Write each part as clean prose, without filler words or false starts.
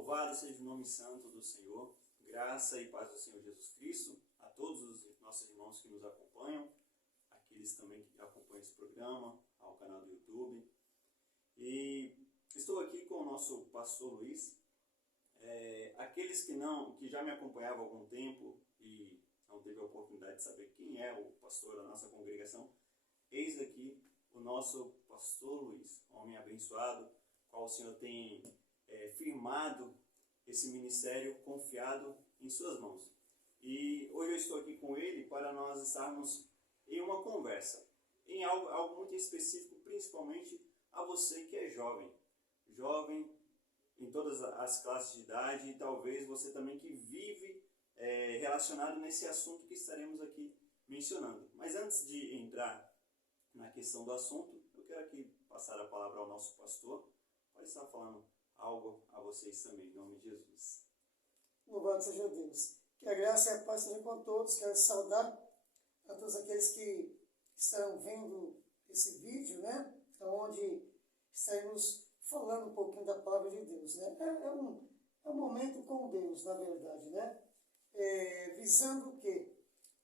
Louvado seja o nome santo do Senhor, graça e paz do Senhor Jesus Cristo, a todos os nossos irmãos que nos acompanham, aqueles também que acompanham esse programa, ao canal do YouTube. E estou aqui com o nosso pastor Luiz. Aqueles que já me acompanhavam há algum tempo e não teve a oportunidade de saber quem é o pastor da nossa congregação, eis aqui o nosso pastor Luiz, homem abençoado, qual o Senhor tem firmado esse ministério confiado em suas mãos. E hoje eu estou aqui com ele para nós estarmos em uma conversa, em algo muito específico, principalmente a você que é jovem em todas as classes de idade, e talvez você também que vive relacionado nesse assunto que estaremos aqui mencionando. Mas antes de entrar na questão do assunto, eu quero aqui passar a palavra ao nosso pastor, para estar falando algo a vocês também, em nome de Jesus. Louvado seja Deus. Que a graça e a paz sejam com todos. Quero saudar a todos aqueles que estarão vendo esse vídeo, né? Onde estaremos falando um pouquinho da palavra de Deus, né? É um momento com Deus, na verdade, né? Visando o quê?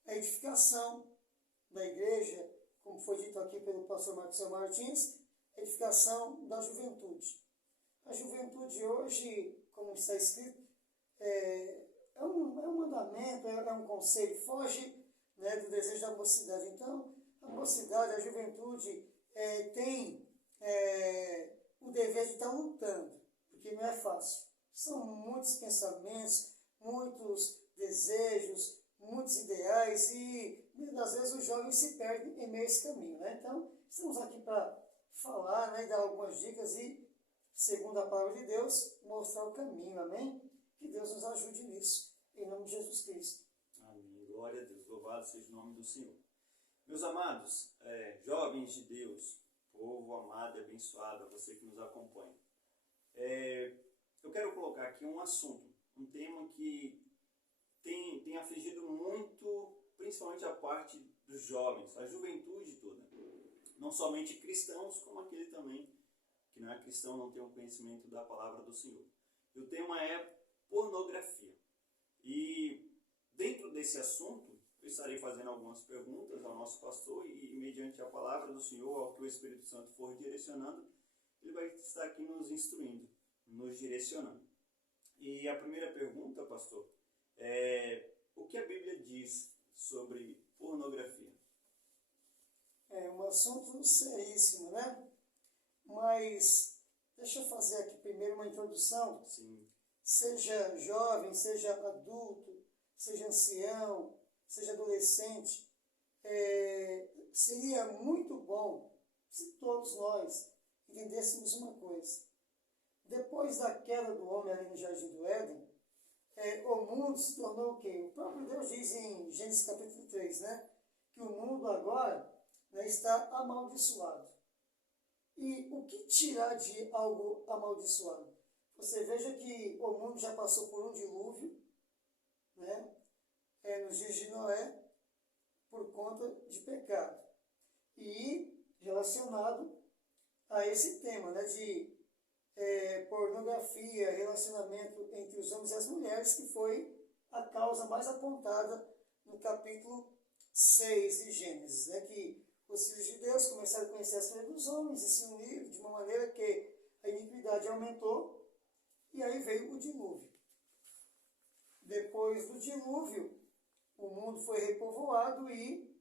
A edificação da igreja, como foi dito aqui pelo pastor Marcos Martins, a edificação da juventude. A juventude hoje, como está escrito, é um mandamento, é um conselho, foge, né, do desejo da mocidade. Então, a mocidade, a juventude tem o dever de estar lutando, porque não é fácil. São muitos pensamentos, muitos desejos, muitos ideais e, muitas vezes, os jovens se perdem em meio a esse caminho, né? Então, estamos aqui para falar, né, e dar algumas dicas e, segundo a palavra de Deus, mostrar o caminho, amém? Que Deus nos ajude nisso, em nome de Jesus Cristo. Amém. Glória a Deus. Louvado seja o nome do Senhor. Meus amados, jovens de Deus, povo amado e abençoado, você que nos acompanha. Eu quero colocar aqui um assunto, um tema que tem afligido muito, principalmente a parte dos jovens, a juventude toda. Não somente cristãos, como aquele também que não é cristão, não tem o conhecimento da palavra do Senhor. E o tema é pornografia. E dentro desse assunto, eu estarei fazendo algumas perguntas ao nosso pastor e mediante a palavra do Senhor, ao que o Espírito Santo for direcionando, ele vai estar aqui nos instruindo, nos direcionando. E a primeira pergunta, pastor, é o que a Bíblia diz sobre pornografia? É um assunto seríssimo, né? Mas deixa eu fazer aqui primeiro uma introdução. Sim. Seja jovem, seja adulto, seja ancião, seja adolescente, seria muito bom se todos nós entendêssemos uma coisa. Depois da queda do homem ali no Jardim do Éden, o mundo se tornou o quê? O próprio Deus diz em Gênesis capítulo 3, né? Que o mundo agora, né, está amaldiçoado. E o que tirar de algo amaldiçoado? Você veja que o mundo já passou por um dilúvio, né? Nos dias de Noé, por conta de pecado. E relacionado a esse tema, né, de pornografia, relacionamento entre os homens e as mulheres, que foi a causa mais apontada no capítulo 6 de Gênesis, né, que os filhos de Deus começaram a conhecer as coisas dos homens e se uniram de uma maneira que a iniquidade aumentou, e aí veio o dilúvio. Depois do dilúvio, o mundo foi repovoado e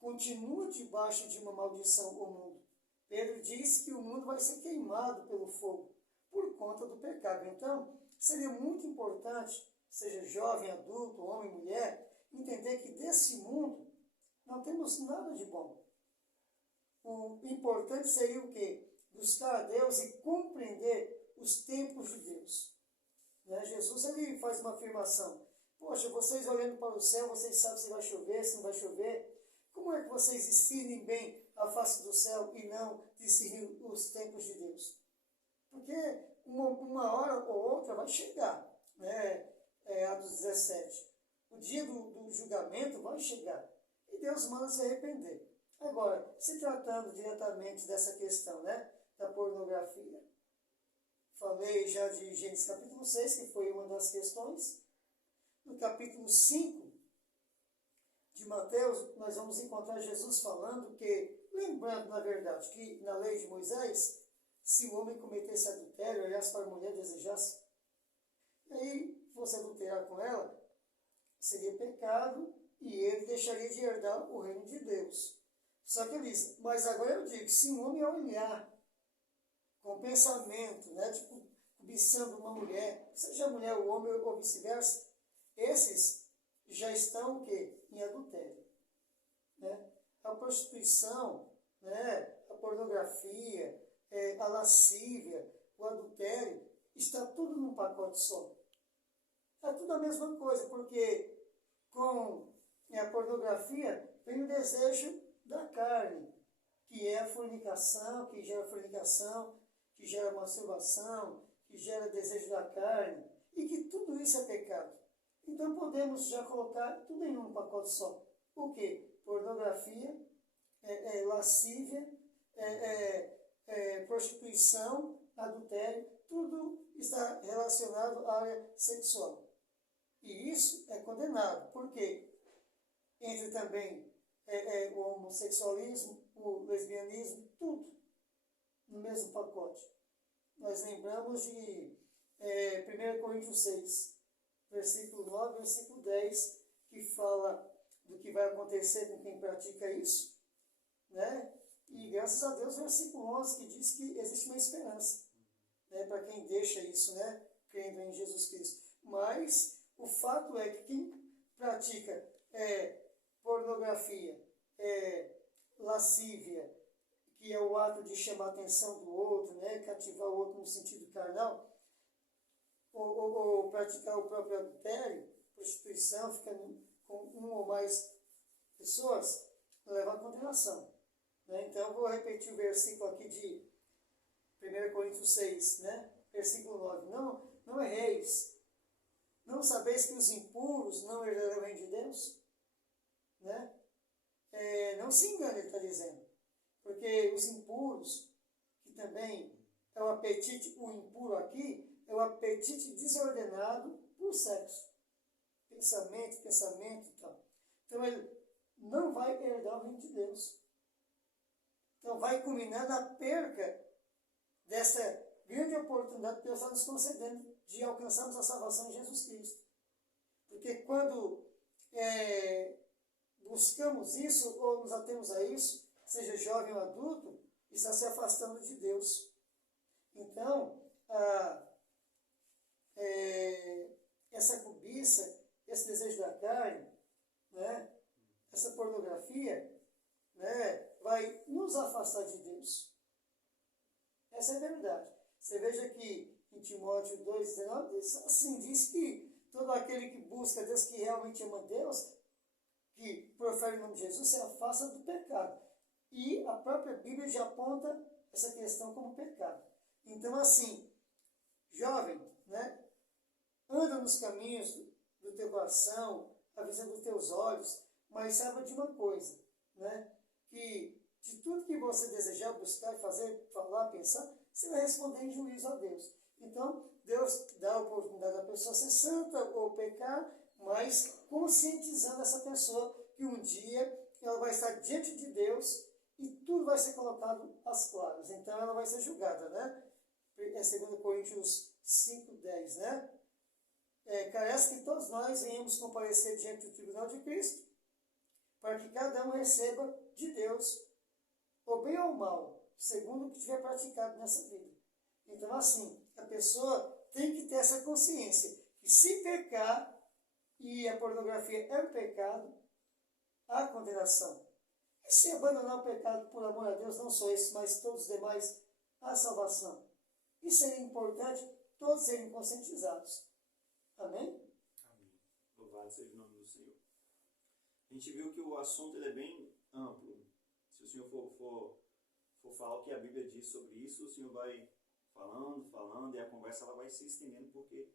continua debaixo de uma maldição o mundo. Pedro diz que o mundo vai ser queimado pelo fogo por conta do pecado. Então, seria muito importante, seja jovem, adulto, homem, mulher, entender que desse mundo não temos nada de bom. O importante seria o quê? Buscar a Deus e compreender os tempos de Deus. Né? Jesus ele faz uma afirmação. Poxa, vocês olhando para o céu, vocês sabem se vai chover, se não vai chover. Como é que vocês discernem bem a face do céu e não discernem os tempos de Deus? Porque uma hora ou outra vai chegar, né? Atos 17. O dia do julgamento vai chegar. E Deus manda se arrepender. Agora, se tratando diretamente dessa questão, né, da pornografia, falando falei já de Gênesis capítulo 6, que foi uma das questões. No capítulo 5 de Mateus, nós vamos encontrar Jesus falando que, lembrando, na verdade, que na lei de Moisés, se o homem cometesse adultério, olhasse para a mulher e desejasse, aí fosse adulterar com ela, seria pecado e ele deixaria de herdar o reino de Deus. Só que ele diz, mas agora eu digo, se um homem olhar com pensamento, né, tipo, cobiçando uma mulher, seja a mulher o homem ou vice-versa, esses já estão o quê? Em adultério. Né? A prostituição, né, a pornografia, a lascívia, o adultério, está tudo num pacote só. É tudo a mesma coisa, porque com a pornografia vem o desejo da carne, que é a fornicação, que gera masturbação, que gera desejo da carne, e que tudo isso é pecado. Então podemos já colocar tudo em um pacote só. O quê? Pornografia, lascívia, prostituição, adultério, tudo está relacionado à área sexual. E isso é condenado. Por quê? Entre também o homossexualismo, o lesbianismo, tudo no mesmo pacote. Nós lembramos de 1 Coríntios 6, versículo 9, versículo 10, que fala do que vai acontecer com quem pratica isso, né? E graças a Deus, versículo 11, que diz que existe uma esperança, né, para quem deixa isso, né, crendo em Jesus Cristo. Mas o fato é que quem pratica pornografia, lascívia, que é o ato de chamar a atenção do outro, né, cativar o outro no sentido carnal, ou praticar o próprio adultério, prostituição, ficando com uma ou mais pessoas, leva à condenação. Né? Então, eu vou repetir o versículo aqui de 1 Coríntios 6, né? Versículo 9. Não erreis. Não sabeis que os impuros não herdarão o reino de Deus? Né? Não se engane, ele está dizendo. Porque os impuros, que também é o apetite, o impuro aqui, é o apetite desordenado por sexo. Pensamento e tal. Então, ele não vai herdar o reino de Deus. Então, vai culminar na perca dessa grande oportunidade que Deus está nos concedendo de alcançarmos a salvação em Jesus Cristo. Porque quando buscamos isso, ou nos atemos a isso, seja jovem ou adulto, está se afastando de Deus. Então, essa cobiça, esse desejo da carne, né, essa pornografia, né, vai nos afastar de Deus. Essa é a verdade. Você veja que em Timóteo 2,19, assim diz que todo aquele que busca Deus, que realmente ama Deus, que profere o nome de Jesus, se afasta do pecado. E a própria Bíblia já aponta essa questão como pecado. Então, assim, jovem, né, anda nos caminhos do teu coração, a visão dos teus olhos, mas saiba de uma coisa, né, que de tudo que você desejar, buscar, fazer, falar, pensar, você vai responder em juízo a Deus. Então, Deus dá a oportunidade da pessoa ser santa ou pecar, mas conscientizando essa pessoa que um dia ela vai estar diante de Deus e tudo vai ser colocado às claras. Então, ela vai ser julgada, né? É 2 Coríntios 5:10, né? Carece que todos nós venhamos comparecer diante do tribunal de Cristo, para que cada um receba de Deus, ou bem ou mal, segundo o que tiver praticado nessa vida. Então, assim, a pessoa tem que ter essa consciência, que se pecar, e a pornografia é um pecado, há condenação. E se abandonar o pecado por amor a Deus, não só esse, mas todos os demais, há salvação. E seria importante todos serem conscientizados. Amém? Amém. Louvado seja o nome do Senhor. A gente viu que o assunto ele é bem amplo. Se o Senhor for falar o que a Bíblia diz sobre isso, o Senhor vai falando, e a conversa ela vai se estendendo, porque,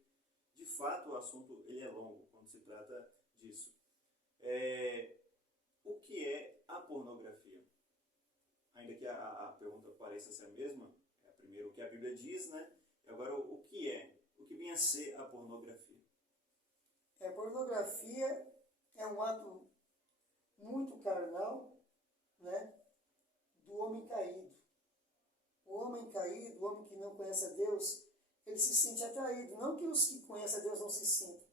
de fato, o assunto ele é longo quando se trata disso. O que é a pornografia? Ainda que a pergunta pareça ser a mesma, primeiro o que a Bíblia diz, né? E agora o a ser a pornografia? A pornografia é um ato muito carnal, né, do homem caído. O homem caído, o homem que não conhece a Deus, ele se sente atraído. Não que os que conhecem a Deus não se sintam.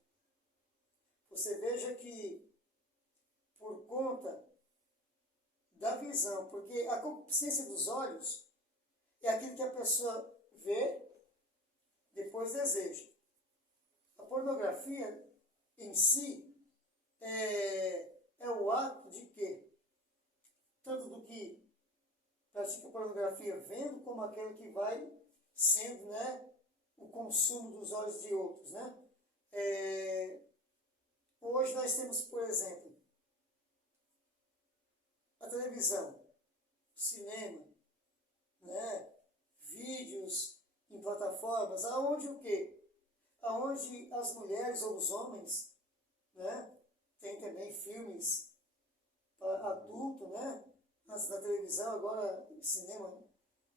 Você veja que, por conta da visão, porque a concupiscência dos olhos é aquilo que a pessoa vê, depois deseja. A pornografia em si é o ato de quê? Tanto do que pratica pornografia vendo, como aquele que vai sendo, né, o consumo dos olhos de outros, né? Hoje nós temos, por exemplo, a televisão, cinema, né, vídeos em plataformas, aonde o quê? Aonde as mulheres ou os homens, né, tem também filmes para adulto, né? Antes da televisão, agora cinema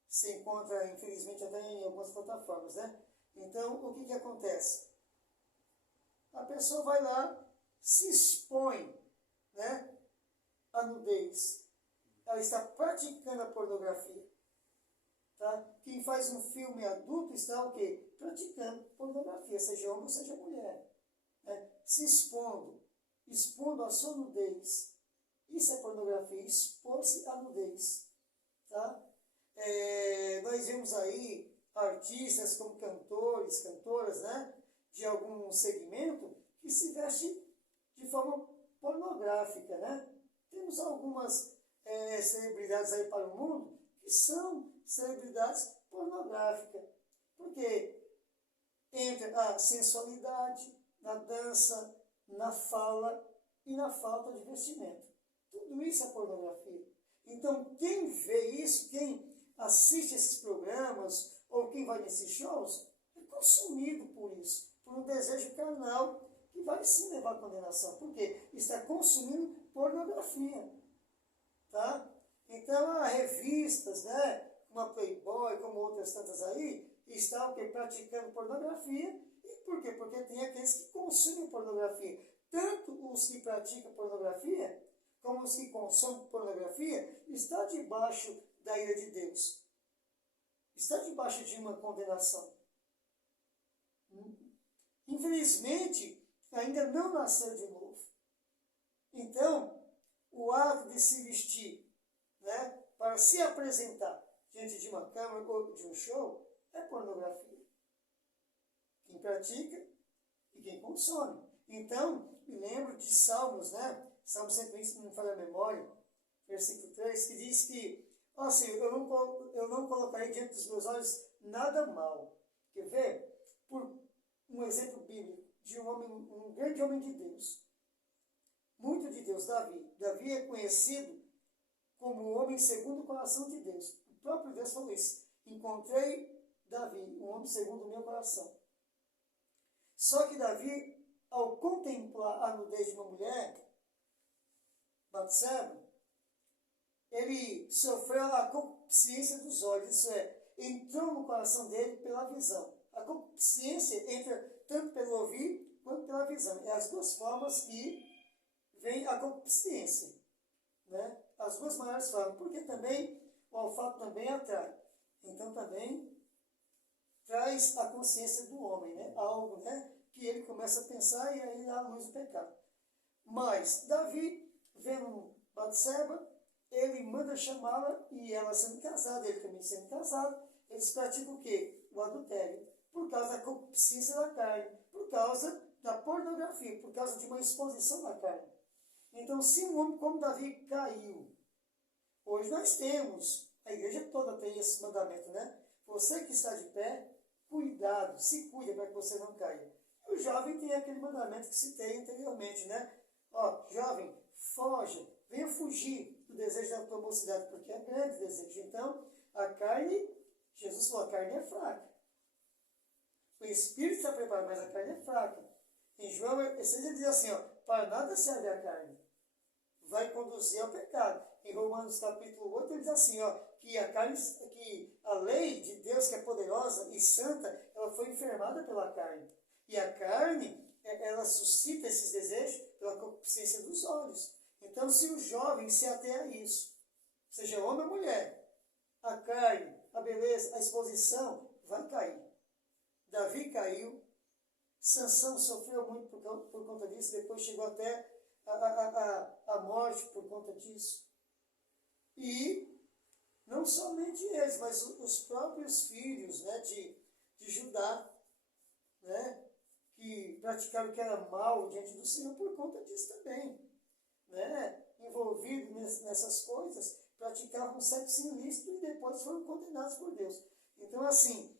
se encontra, infelizmente, até em algumas plataformas, né? Então, o que acontece? A pessoa vai lá, se expõe, né, à nudez. Ela está praticando a pornografia. Tá? Quem faz um filme adulto está o quê? Praticando pornografia, seja homem ou seja mulher. Né? Se expondo a sua nudez. Isso é pornografia, expor-se à nudez. Tá? Nós vemos aí artistas como cantores, cantoras, né, de algum segmento que se vestem de forma pornográfica. Né? Temos algumas celebridades aí para o mundo que são celebridades pornográficas. Porque entra a sensualidade na dança, na fala e na falta de vestimento. Tudo isso é pornografia. Então, quem vê isso, quem assiste esses programas, ou quem vai nesses shows, é consumido por isso, por um desejo carnal que vai sim levar à condenação. Por quê? Está consumindo pornografia. Tá? Então, há revistas, né, como a Playboy, como outras tantas aí, estão praticando pornografia. E por quê? Porque tem aqueles que consumem pornografia. Tanto os que praticam pornografia, como os que consomem pornografia, está debaixo da ira de Deus. Está debaixo de uma condenação. Infelizmente, ainda não nasceu de novo. Então, o ato de se vestir, né, para se apresentar diante de uma câmera ou de um show, é pornografia. Quem pratica e quem consome. Então, me lembro de Salmos, né? Salmo 120, se não me falha a memória, versículo 3, que diz que, ó Senhor, eu não colocarei diante dos meus olhos nada mal. Quer ver? Por um exemplo bíblico de um homem, um grande homem de Deus. Muito de Deus, Davi. Davi é conhecido como o homem segundo o coração de Deus. O próprio Deus falou isso. Encontrei Davi, um homem segundo o meu coração. Só que Davi, ao contemplar a nudez de uma mulher, Batseba, ele sofreu a concupiscência dos olhos, isso é, entrou no coração dele pela visão. A concupiscência entra tanto pelo ouvir quanto pela visão. É as duas formas que vem a concupiscência. Né? As duas maiores formas, porque também o olfato também atrai. Então também traz a consciência do homem, né? Algo, né, que ele começa a pensar e aí dá a luz do pecado. Mas Davi, vendo Batseba, ele manda chamá-la e ela sendo casada, ele também sendo casado, eles praticam o quê? O adultério. Por causa da concupiscência da carne, por causa da pornografia, por causa de uma exposição da carne. Então, se um homem como Davi caiu, hoje nós temos, a igreja toda tem esse mandamento, né? Você que está de pé, cuidado, se cuide para que você não caia. E o jovem tem aquele mandamento que citei anteriormente, né? Ó, jovem, foge, venha fugir do desejo da tua mocidade, porque é grande desejo. Então, a carne, Jesus falou, a carne é fraca. O espírito está preparado, mas a carne é fraca. Em João 6 ele diz assim, ó, para nada serve a carne, vai conduzir ao pecado. Em Romanos capítulo 8 ele diz assim, ó, que a carne, que a lei de Deus que é poderosa e santa, ela foi enfermada pela carne. E a carne, ela suscita esses desejos pela concupiscência dos olhos. Então, se o jovem se até a isso, seja homem ou mulher, a carne, a beleza, a exposição, vai cair. Davi caiu, Sansão sofreu muito por conta disso, depois chegou até a morte por conta disso. E não somente eles, mas os próprios filhos, né, de Judá, né, que praticaram o que era mal diante do Senhor por conta disso também. Né, envolvidos nessas coisas, praticavam sexo ilícito e depois foram condenados por Deus. Então, assim,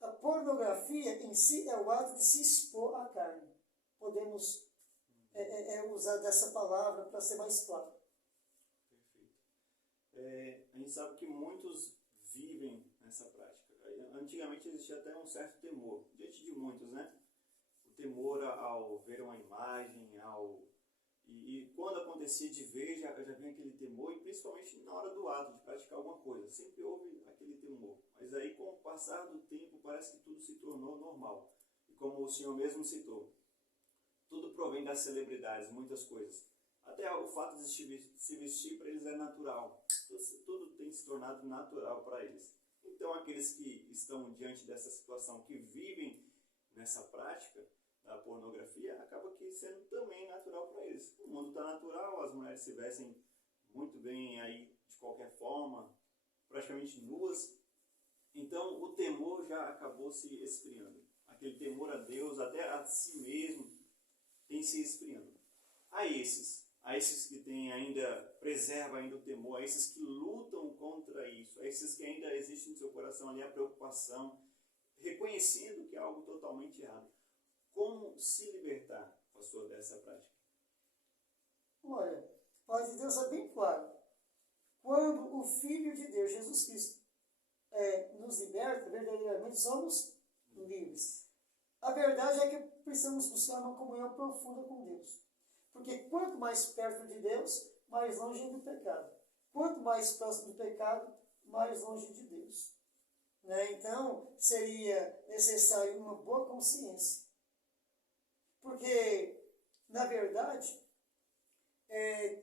a pornografia em si é o ato de se expor à carne. Podemos usar dessa palavra para ser mais claro. Perfeito. A gente sabe que muitos vivem nessa prática. Antigamente existia até um certo temor, diante de muitos, né? O temor ao ver uma imagem, e quando acontecia de ver, já vinha aquele temor, e principalmente na hora do ato, de praticar alguma coisa. Sempre houve aquele temor. Mas aí, com o passar do tempo, parece que tudo se tornou normal. E como o Senhor mesmo citou, tudo provém das celebridades, muitas coisas. Até o fato de se vestir para eles é natural. Tudo tem se tornado natural para eles. Então, aqueles que estão diante dessa situação, que vivem nessa prática da pornografia, acaba que sendo também natural para eles. O mundo está natural, as mulheres se vestem muito bem aí de qualquer forma, praticamente nuas. Então, o temor já acabou se esfriando. Aquele temor a Deus, até a si mesmo, tem se esfriando. A esses que têm preservam ainda o temor, a esses que lutam contra isso, a esses que ainda existe no seu coração ali a preocupação, reconhecendo que é algo totalmente errado. Como se libertar, pastor, dessa prática? Olha, a palavra de Deus é bem clara. Quando o Filho de Deus, Jesus Cristo, nos liberta, verdadeiramente somos livres. A verdade é que precisamos buscar uma comunhão profunda com Deus. Porque quanto mais perto de Deus, mais longe do pecado. Quanto mais próximo do pecado, mais longe de Deus. Né? Então, seria necessário uma boa consciência. Porque, na verdade,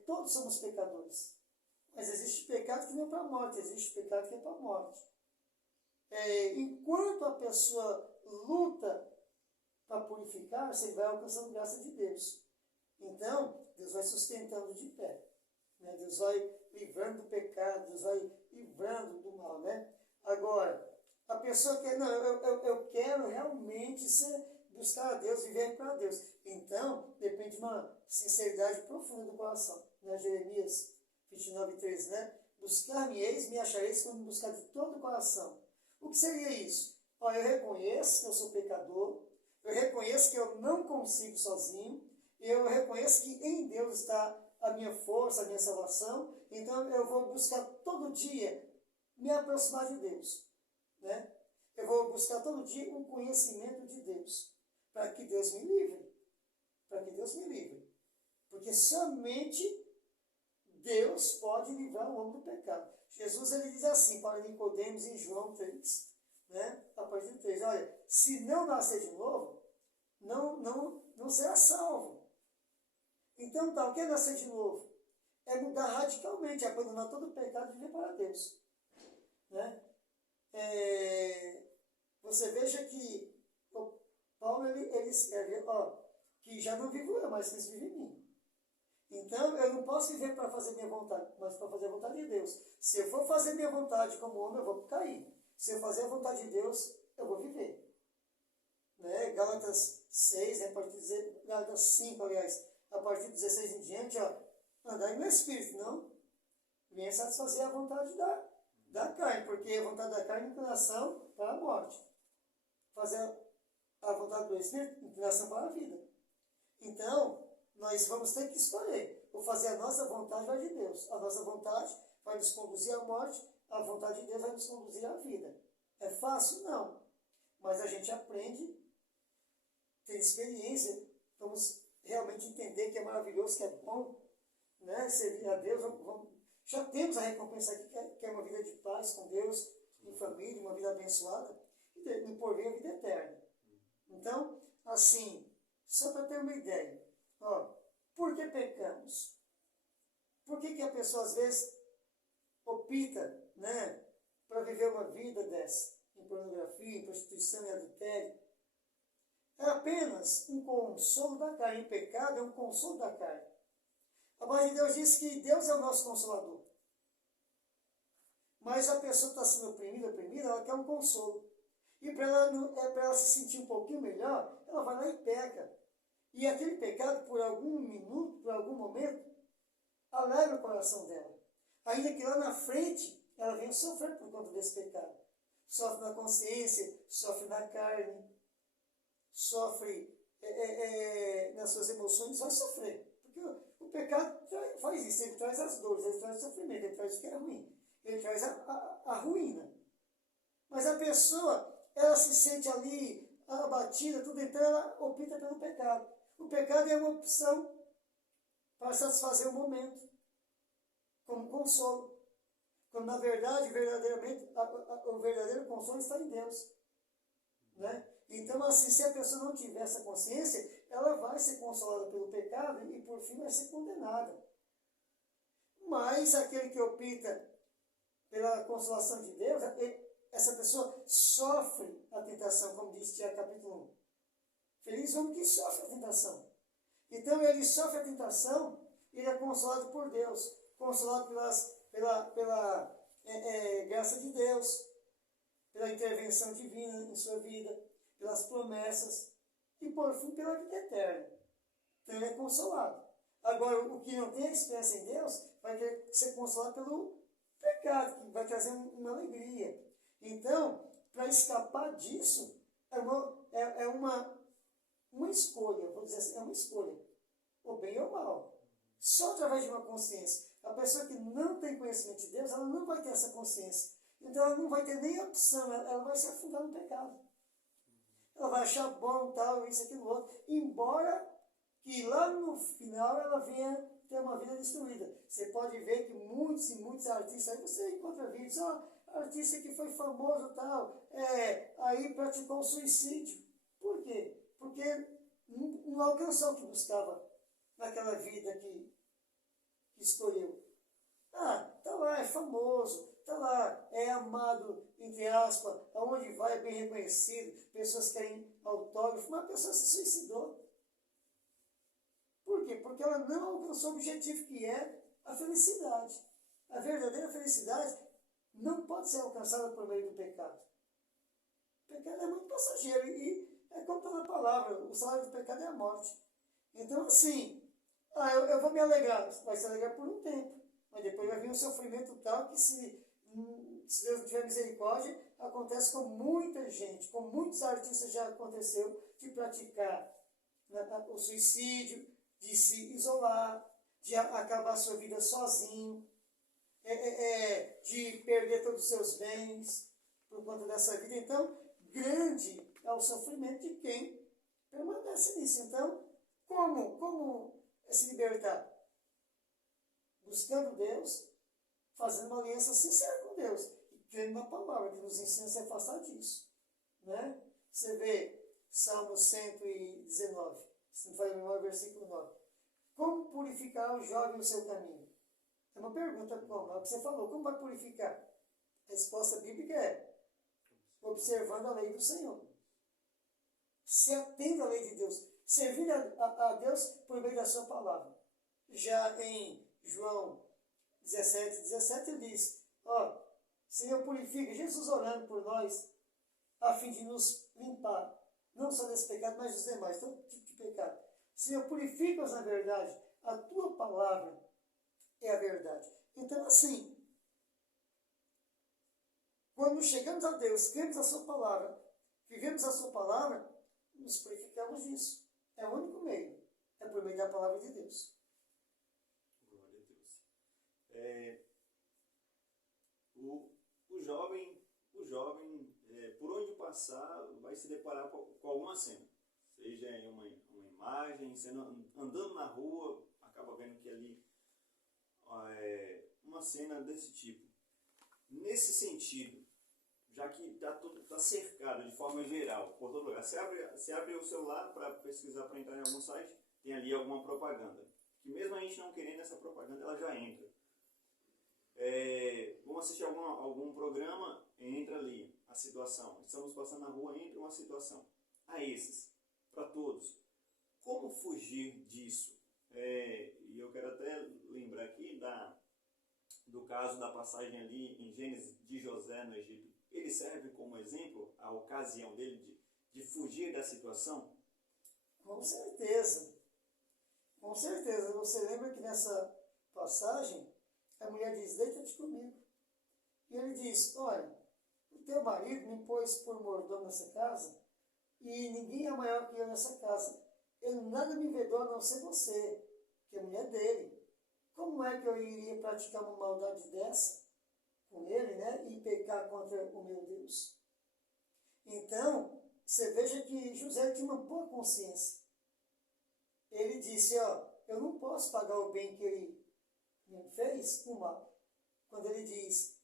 todos somos pecadores. Mas existe pecado que não é para a morte, existe pecado que é para a morte. Enquanto a pessoa luta para purificar, você vai alcançando graça de Deus. Então, Deus vai sustentando de pé. Né? Deus vai livrando do pecado, Deus vai livrando do mal. Né? Agora, a pessoa quer, não, eu quero realmente buscar a Deus, viver para Deus. Então, depende de uma sinceridade profunda do coração. Né? Jeremias 29:3, né? Buscar-me-eis, me achareis quando me buscar de todo o coração. O que seria isso? Eu reconheço que eu sou pecador, eu reconheço que eu não consigo sozinho, eu reconheço que em Deus está a minha força, a minha salvação, então eu vou buscar todo dia me aproximar de Deus. Né? Eu vou buscar todo dia um conhecimento de Deus, para que Deus me livre. Para que Deus me livre. Porque somente Deus pode livrar o homem do pecado. Jesus ele diz assim para Nicodemos em João 3, né? A partir do 3, olha, se não nascer de novo, não será salvo. Então, o que é nascer de novo? É mudar radicalmente, abandonar todo o pecado e viver para Deus. Né? Você veja que Paulo ele escreve, que já não vivo eu, mas Cristo vive em mim. Então, eu não posso viver para fazer minha vontade, mas para fazer a vontade de Deus. Se eu for fazer minha vontade como homem, eu vou cair. Se eu fazer a vontade de Deus, eu vou viver. Né? Gálatas 6, Gálatas 5, aliás, a partir de 16 em diante, andar no Espírito, não venha satisfazer a vontade da carne, porque a vontade da carne é inclinação para a morte. Fazer a vontade do Espírito, inclinação para a vida. Então, nós vamos ter que escolher. Ou fazer a nossa vontade vai de Deus. A nossa vontade vai nos conduzir à morte, a vontade de Deus vai nos conduzir à vida. É fácil? Não. Mas a gente aprende, tem experiência, vamos realmente entender que é maravilhoso, que é bom, né? Servir a Deus. Já temos a recompensa aqui, que é uma vida de paz com Deus, em família. abençoada e no porvir a vida eterna. Então, assim, só para ter uma ideia, ó, por que pecamos? Por que a pessoa às vezes opta, né, para viver uma vida dessa, em pornografia, em prostituição, em adultério? É apenas um consolo da carne. O pecado é um consolo da carne. A palavra de Deus diz que Deus é o nosso consolador. Mas a pessoa que está sendo oprimida, ela quer um consolo. E para ela se sentir um pouquinho melhor, ela vai lá e peca. E aquele pecado, por algum minuto, por algum momento, alegra o coração dela. Ainda que lá na frente, ela venha sofrer por conta desse pecado. Sofre na consciência, sofre na carne, sofre nas suas emoções, vai sofrer. Porque o pecado faz isso, ele traz as dores, ele traz o sofrimento, ele traz o que é ruim. Ele traz a ruína. Mas a pessoa, ela se sente ali abatida, tudo, então ela opta pelo pecado. O pecado é uma opção para satisfazer o momento, como consolo. Quando na verdade, verdadeiramente, o verdadeiro consolo está em Deus. Né? Então, assim, se a pessoa não tiver essa consciência, ela vai ser consolada pelo pecado e por fim vai ser condenada. Mas aquele que opta pela consolação de Deus, essa pessoa sofre a tentação, como diz Tiago capítulo 1. Feliz o homem que sofre a tentação. Então ele sofre a tentação, ele é consolado por Deus, consolado pela graça de Deus, pela intervenção divina em sua vida, pelas promessas e por fim pela vida eterna. Então ele é consolado. Agora, o que não tem a esperança em Deus vai ter que ser consolado pelo pecado, que vai trazer uma alegria. Então, para escapar disso, é uma escolha, vou dizer assim, é uma escolha, ou bem ou mal. Só através de uma consciência. A pessoa que não tem conhecimento de Deus, ela não vai ter essa consciência. Então ela não vai ter nem opção, ela vai se afundar no pecado. Ela vai achar bom, tal, isso, aquilo, outro, embora que lá no final ela venha ter uma vida destruída. Você pode ver que muitos e muitos artistas, aí você encontra vídeos, artista que foi famoso tal, aí praticou suicídio. Por quê? Porque não alcançou o que buscava naquela vida que escolheu. Tá lá, é famoso, tá lá, é amado, entre aspas, aonde vai é bem reconhecido, pessoas querem autógrafo, mas a pessoa se suicidou. Por quê? Porque ela não alcançou o objetivo que é a felicidade. A verdadeira felicidade não pode ser alcançada por meio do pecado. O pecado é muito passageiro e é como toda palavra, o salário do pecado é a morte. Então, assim, eu vou me alegrar, vai se alegrar por um tempo, mas depois vai vir um sofrimento tal que se Deus não tiver misericórdia, acontece com muita gente, com muitos artistas já aconteceu de praticar o suicídio, de se isolar, de acabar sua vida sozinho, de perder todos os seus bens por conta dessa vida. Então, grande é o sofrimento de quem permanece nisso. Então, como se libertar? Buscando Deus, fazendo uma aliança sincera com Deus e crendo na palavra que nos ensina a se afastar disso. Né? Você vê Salmo 119, se não faz memória, versículo 9. Como purificar o jovem no seu caminho? É uma pergunta como? É o que você falou. Como vai purificar? A resposta bíblica é observando a lei do Senhor. Se atenda à lei de Deus. Servindo a Deus por meio da sua palavra. Já em João 17, ele diz, Senhor, purifica, Jesus orando por nós, a fim de nos limpar, não só desse pecado, mas dos demais, todo tipo de pecado. Senhor, purifica-nos na verdade, a tua palavra é a verdade. Então, assim, quando chegamos a Deus, cremos a sua palavra, vivemos a sua palavra, nos purificamos disso. É o único meio, é por meio da palavra de Deus. Glória a Deus. O jovem, por onde passar, vai se deparar com alguma cena. Seja em uma imagem, andando na rua, acaba vendo que ali uma cena desse tipo. Nesse sentido, já que está cercado de forma geral, por todo lugar. Você abre o celular para pesquisar, para entrar em algum site, tem ali alguma propaganda. Que mesmo a gente não querendo essa propaganda, ela já entra. Vamos assistir algum programa, entra ali a situação. Estamos passando na rua, entra uma situação. A esses, para todos. Como fugir disso? E eu quero até lembrar aqui do caso da passagem ali em Gênesis de José no Egito. Ele serve como exemplo, a ocasião dele de fugir da situação? Com certeza. Com certeza. Você lembra que nessa passagem, a mulher diz, deita-te comigo. E ele diz, olha, o teu marido me pôs por mordomo nessa casa, e ninguém é maior que eu nessa casa. Ele nada me vedou a não ser você, que é a mulher dele. Como é que eu iria praticar uma maldade dessa com ele, né? E pecar contra o meu Deus? Então, você veja que José tinha uma boa consciência. Ele disse, ó, eu não posso pagar o bem que ele me fez com o mal. Quando ele diz,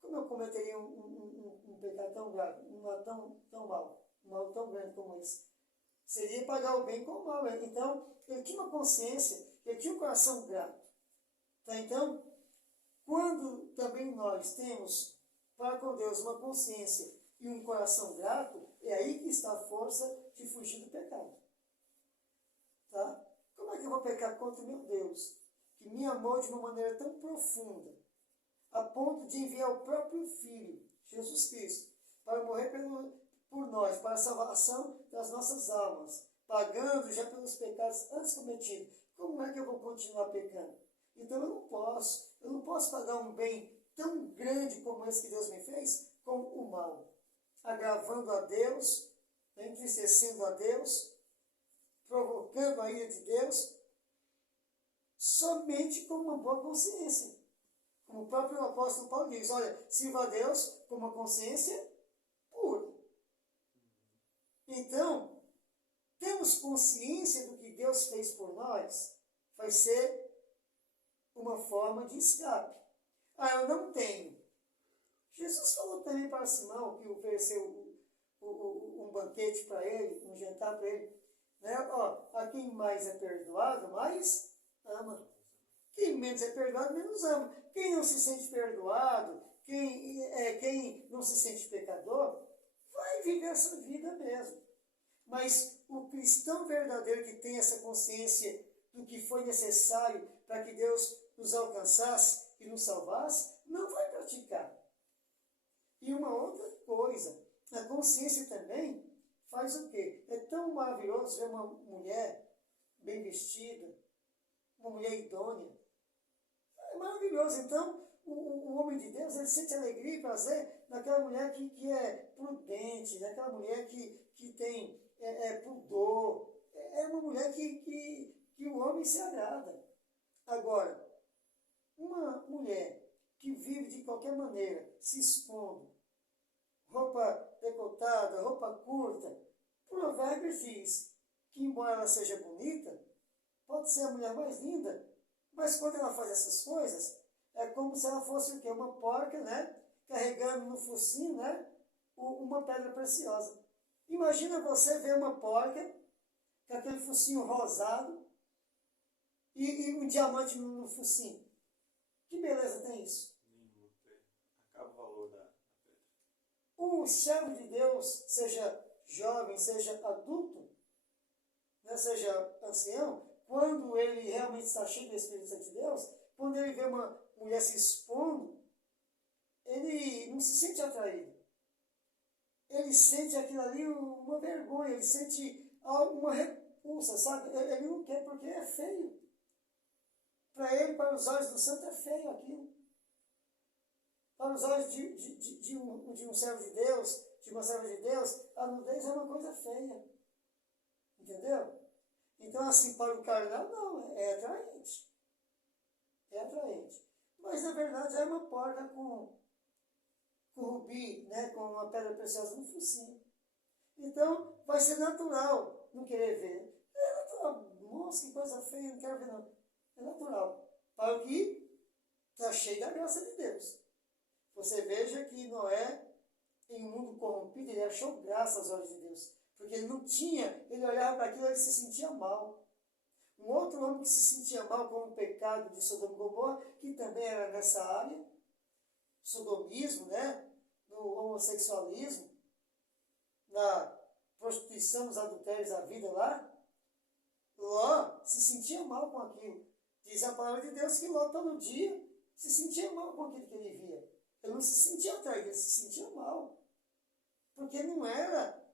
como eu cometeria um pecado tão grave, um mal tão grande como esse? Seria pagar o bem com o mal. Então, ele tinha uma consciência, ele tinha um coração grato. Tá? Então, quando também nós temos para com Deus uma consciência e um coração grato, é aí que está a força de fugir do pecado. Tá? Como é que eu vou pecar contra o meu Deus, que me amou de uma maneira tão profunda, a ponto de enviar o próprio Filho, Jesus Cristo, para morrer por nós, para a salvação das nossas almas, pagando já pelos pecados antes cometidos? Como é que eu vou continuar pecando? Então eu não posso pagar um bem tão grande como esse que Deus me fez com o mal, agravando a Deus, entristecendo a Deus, provocando a ira de Deus, somente com uma boa consciência. Como o próprio apóstolo Paulo diz, olha, sirva a Deus com uma consciência pura. Então, temos consciência do que Deus fez por nós, vai ser uma forma de escape. Eu não tenho. Jesus falou também para Simão, que ofereceu um banquete para ele, um jantar para ele, né? A quem mais é perdoado, mais ama. Quem menos é perdoado, menos ama. Quem não se sente perdoado, quem não se sente pecador, vai viver essa vida mesmo. Mas o cristão verdadeiro que tem essa consciência do que foi necessário para que Deus nos alcançasse e nos salvasse, não vai praticar. E uma outra coisa, a consciência também faz o quê? É tão maravilhoso ver uma mulher bem vestida, uma mulher idônea. É maravilhoso. Então, o homem de Deus, ele sente alegria e prazer naquela mulher que é prudente, naquela mulher que tem pudor. É uma mulher que o homem se agrada. Agora, uma mulher que vive de qualquer maneira, se expondo, roupa decotada, roupa curta, Provérbios diz que, embora ela seja bonita, pode ser a mulher mais linda, mas quando ela faz essas coisas, é como se ela fosse o quê? Uma porca, né? Carregando no focinho, né? Uma pedra preciosa. Imagina você ver uma porca com aquele focinho rosado e um diamante no focinho. Que beleza tem isso? Acaba o valor da pedra. O servo de Deus, seja jovem, seja adulto, né, seja ancião, quando ele realmente está cheio do Espírito Santo de Deus, quando ele vê uma mulher se expondo, ele não se sente atraído. Ele sente aquilo ali uma vergonha, ele sente uma repulsa, sabe? Ele não quer porque é feio. Para ele, para os olhos do santo, é feio aquilo. Para os olhos de um servo de Deus, de uma serva de Deus, a nudez é uma coisa feia. Entendeu? Então, assim, para o carnal, não, é atraente. É atraente. Mas, na verdade, é uma porca com rubi, né, com uma pedra preciosa no focinho. Então, vai ser natural não querer ver. É natural. Nossa, que coisa feia, não quero ver não. É natural. Para o que está cheio da graça de Deus. Você veja que Noé em um mundo corrompido, ele achou graça aos olhos de Deus. Porque ele não tinha, ele olhava para aquilo e ele se sentia mal. Um outro homem que se sentia mal com o pecado de Sodoma e Gomorra, que também era nessa área, sodomismo, né? No homossexualismo, na prostituição, nos adultérios da vida lá, Ló se sentia mal com aquilo. Diz a palavra de Deus que Ló todo dia se sentia mal com aquilo que ele via. Ele não se sentia atraído, ele se sentia mal. Porque não era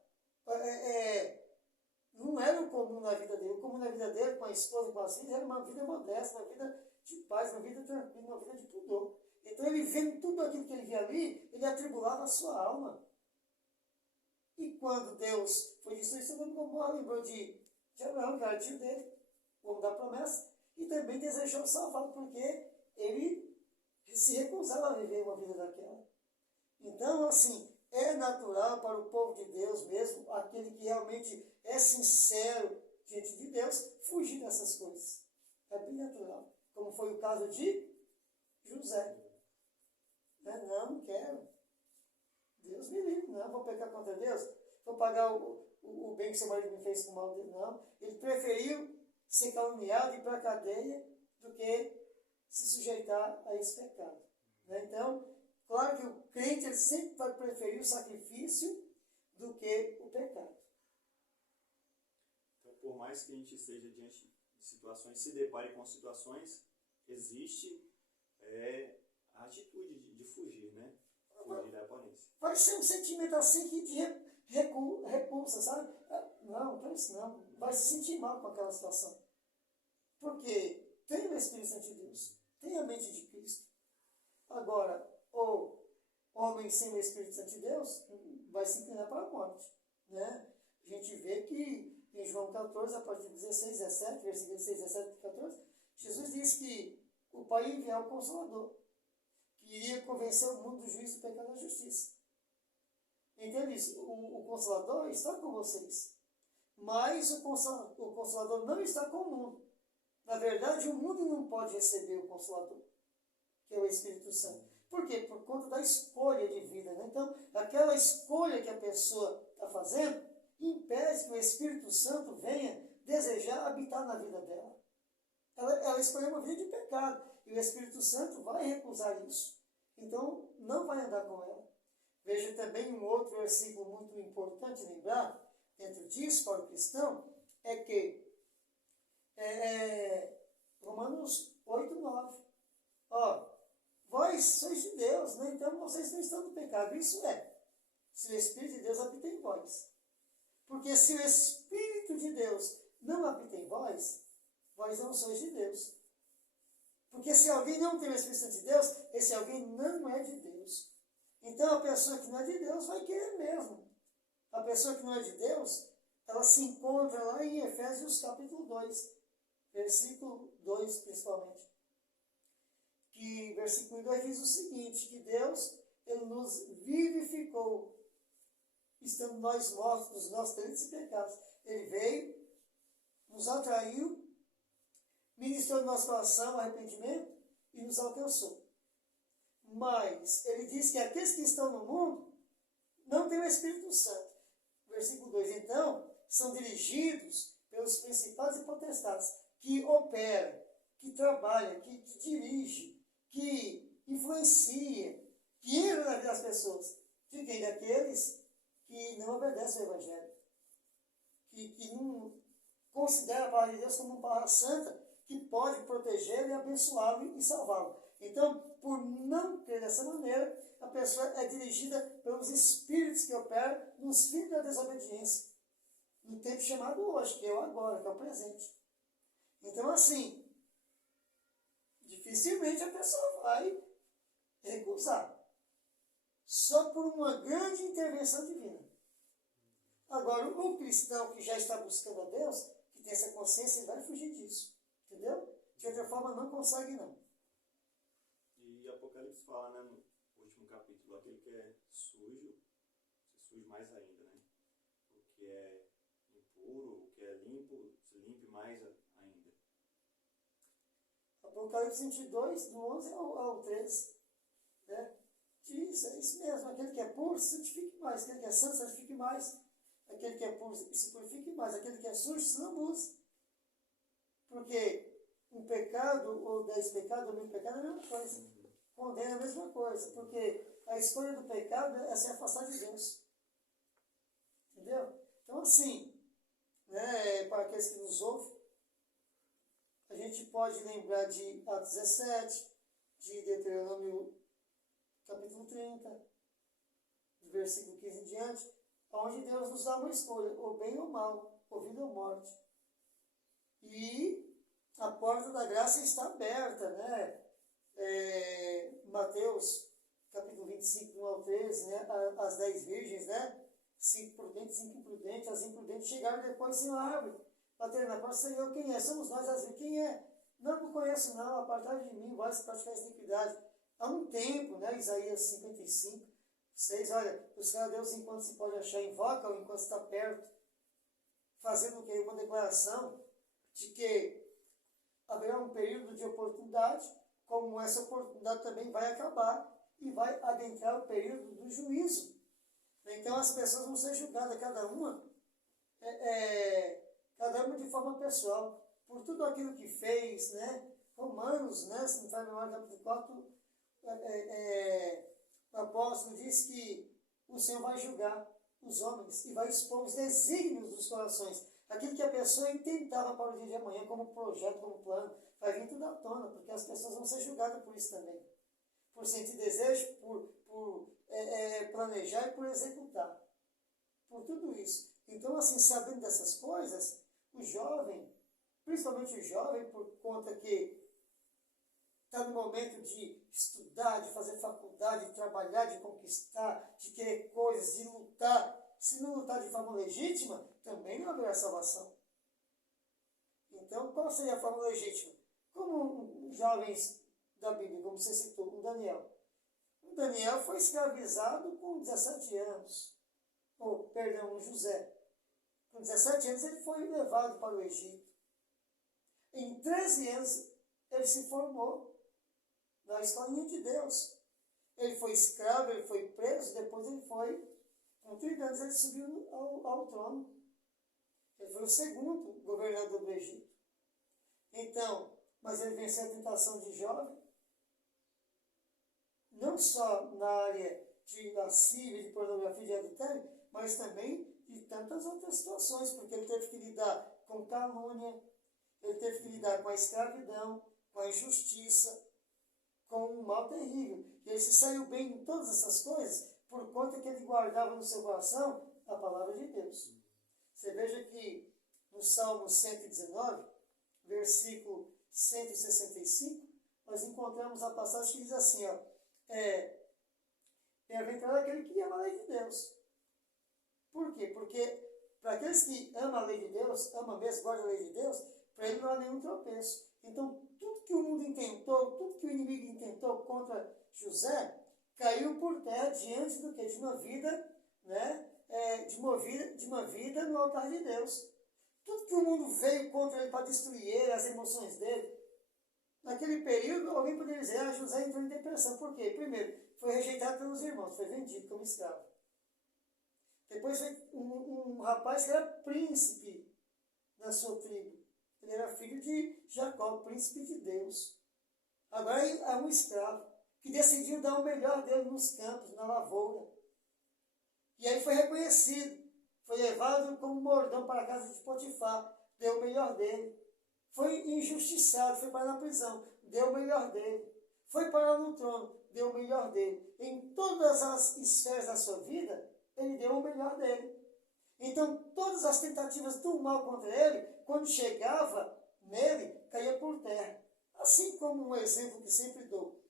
o comum na vida dele. O comum na vida dele, com a esposa e com as filhas, era uma vida modesta, uma vida de paz, uma vida tranquila, uma vida de pudor. Então ele vendo tudo aquilo que ele via ali, ele atribulava a sua alma. E quando Deus foi destruir Sodoma e Gomorra, lembrou de Abraão, que era tio dele, o homem da promessa, e também desejou salvá-lo, porque ele se recusava a viver uma vida daquela. Então, assim, é natural para o povo de Deus mesmo, aquele que realmente é sincero diante de Deus, fugir dessas coisas. É bem natural. Como foi o caso de José. Não quero. Deus me livre, não vou pecar contra Deus. Vou pagar o bem que seu marido me fez com o mal dele, não. Ele preferiu ser caluniado e ir para a cadeia do que se sujeitar a esse pecado. Então, claro que o crente ele sempre vai preferir o sacrifício do que o pecado. Então, por mais que a gente esteja diante de situações, se depare com situações, existe a atitude de fugir, né? Fugir da aparência. Vai ser um sentimento assim que de repulsa, sabe? Não quero isso não. Vai se sentir mal com aquela situação. Porque tem o Espírito Santo de Deus, tem a mente de Cristo. Agora, o homem sem o Espírito Santo de Deus vai se inclinar para a morte. Né? A gente vê que em João 14, a partir de 16, 17, versículo 16, 17 e 14, Jesus diz que o Pai ia enviar o Consolador, que iria convencer o mundo do juízo, do pecado e da justiça. Entende isso? O Consolador está com vocês. Mas o Consolador não está com o mundo. Na verdade, o mundo não pode receber o Consolador, que é o Espírito Santo. Por quê? Por conta da escolha de vida. Né? Então, aquela escolha que a pessoa está fazendo impede que o Espírito Santo venha desejar habitar na vida dela. Ela escolheu uma vida de pecado. E o Espírito Santo vai recusar isso. Então, não vai andar com ela. Veja também um outro versículo muito importante lembrar, dentro disso, para o cristão, é que Romanos 8, 9. Vós sois de Deus, né? Então vocês não estão no pecado. Isso se o Espírito de Deus habita em vós. Porque se o Espírito de Deus não habita em vós, vós não sois de Deus. Porque se alguém não tem o Espírito Santo de Deus, esse alguém não é de Deus. Então a pessoa que não é de Deus vai querer mesmo. A pessoa que não é de Deus, ela se encontra lá em Efésios capítulo 2, versículo 2 principalmente. Que versículo 2 diz o seguinte, que Deus, Ele nos vivificou, estando nós mortos nos nossos delitos e pecados. Ele veio, nos atraiu, ministrou no nosso coração arrependimento e nos alcançou. Mas Ele diz que aqueles que estão no mundo não têm o Espírito Santo. Versículo 2, então, são dirigidos pelos principados e potestades, que operam, que trabalham, que dirigem, que influencia, que entra na vida das pessoas. De quem? Daqueles que não obedecem ao Evangelho, que não considera a palavra de Deus como uma palavra santa, que pode protegê-lo e abençoá-lo e salvá-lo. Então, por não crer dessa maneira, a pessoa é dirigida pelos espíritos que operam nos filhos da desobediência, no tempo chamado hoje, que é o agora, que é o presente. Então, assim, dificilmente a pessoa vai recusar, só por uma grande intervenção divina. Agora, o cristão que já está buscando a Deus, que tem essa consciência, ele vai fugir disso, entendeu? De outra forma, não consegue, não. E Apocalipse fala, né, no último capítulo, aquele que é sujo, se suje mais ainda, né? O que é impuro, o que é limpo, se limpe mais ainda. Apocalipse 22, do 11 ao 13, né? Diz, é isso mesmo, aquele que é puro, se santifique mais, aquele que é santo, santifique mais, aquele que é puro, se purifique mais, aquele que é sujo, se lambuze. Porque um pecado, ou 10 pecados, ou 1000 pecados, é a mesma coisa. Condena é a mesma coisa, porque a escolha do pecado é se afastar de Deus. Entendeu? Então, assim, né, para aqueles que nos ouvem, a gente pode lembrar de Atos 17, de Deuteronômio capítulo 30, do versículo 15 em diante, onde Deus nos dá uma escolha, ou bem ou mal, ou vida ou morte. E a porta da graça está aberta, né? Mateus capítulo 25, 1 ao 13, né? As 10 virgens, né? 5 prudentes, 5 imprudentes, as imprudentes chegaram depois sem árvore. Bateram na porta, Senhor, quem é? Somos nós, as virgens, quem é? Não conheço não, apartai de mim, vós praticar essa iniquidade. Há um tempo, né? Isaías 55, 6, olha, buscar a Deus enquanto se pode achar, invoca-o enquanto está perto, fazendo o quê? Uma declaração de que haverá um período de oportunidade, como essa oportunidade também vai acabar e vai adentrar o período do juízo. Então as pessoas vão ser julgadas, cada uma de forma pessoal, por tudo aquilo que fez, né? Romanos, né? Se não está no capítulo 4, o apóstolo diz que o Senhor vai julgar os homens e vai expor os desígnios dos corações. Aquilo que a pessoa intentava para o dia de amanhã, como projeto, como plano, vai vir tudo à tona, porque as pessoas vão ser julgadas por isso também. Por sentir desejo, por planejar e por executar. Por tudo isso. Então, assim, sabendo dessas coisas, o jovem, principalmente o jovem, por conta que está no momento de estudar, de fazer faculdade, de trabalhar, de conquistar, de querer coisas, de lutar. Se não lutar de forma legítima, também não haverá salvação. Então, qual seria a forma legítima? Como jovens da Bíblia, como você citou, um Daniel. O Daniel foi escravizado com 17 anos. Um José. Com 17 anos ele foi levado para o Egito. Em 13 anos ele se formou na escolinha de Deus. Ele foi escravo, ele foi preso, depois ele foi, com 30 anos ele subiu ao trono. Ele foi o segundo governador do Egito. Então, mas ele venceu a tentação de jovem, não só na área de lascívia, de pornografia, de adultério, mas também de tantas outras situações, porque ele teve que lidar com calúnia, ele teve que lidar com a escravidão, com a injustiça, com um mal terrível. E ele se saiu bem em todas essas coisas por conta que ele guardava no seu coração a palavra de Deus. Você veja que no Salmo 119, versículo 165, nós encontramos a passagem que diz assim, ó, bem-aventurado aquele que ama a lei de Deus. Por quê? Porque para aqueles que amam a lei de Deus, amam mesmo, guardam a lei de Deus, para ele não há nenhum tropeço. Então, tudo que o mundo intentou, tudo que o inimigo intentou contra José, caiu por terra diante do que? De uma vida, né? De uma vida no altar de Deus. Tudo que o mundo veio contra ele para destruir ele, as emoções dele, naquele período, alguém poderia dizer, José entrou em depressão. Por quê? Primeiro, foi rejeitado pelos irmãos, foi vendido como escravo. Depois veio um rapaz que era príncipe da sua tribo. Ele era filho de Jacó, príncipe de Deus. Agora é um escravo que decidiu dar o melhor dele nos campos, na lavoura. E aí foi reconhecido. Foi levado como mordomo para a casa de Potifar. Deu o melhor dele. Foi injustiçado, foi para a prisão. Deu o melhor dele. Foi parar no trono. Deu o melhor dele. Em todas as esferas da sua vida, ele deu o melhor dele. Então, todas as tentativas do mal contra ele, quando chegava nele, caía por terra. Assim como um exemplo que sempre dou.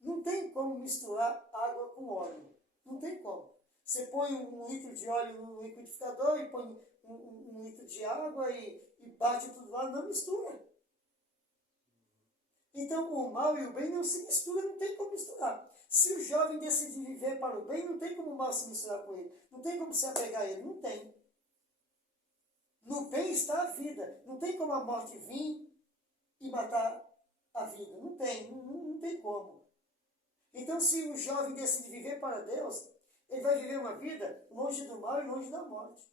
Não tem como misturar água com óleo. Não tem como. Você põe um litro de óleo no liquidificador e põe um litro de água e bate tudo lá, não mistura. Então, o mal e o bem não se misturam, não tem como misturar. Se o jovem decidir viver para o bem, não tem como o mal se misturar com ele. Não tem como se apegar a ele, não tem. No bem está a vida. Não tem como a morte vir e matar a vida. Não tem, não tem como. Então, se o jovem decide viver para Deus, ele vai viver uma vida longe do mal e longe da morte.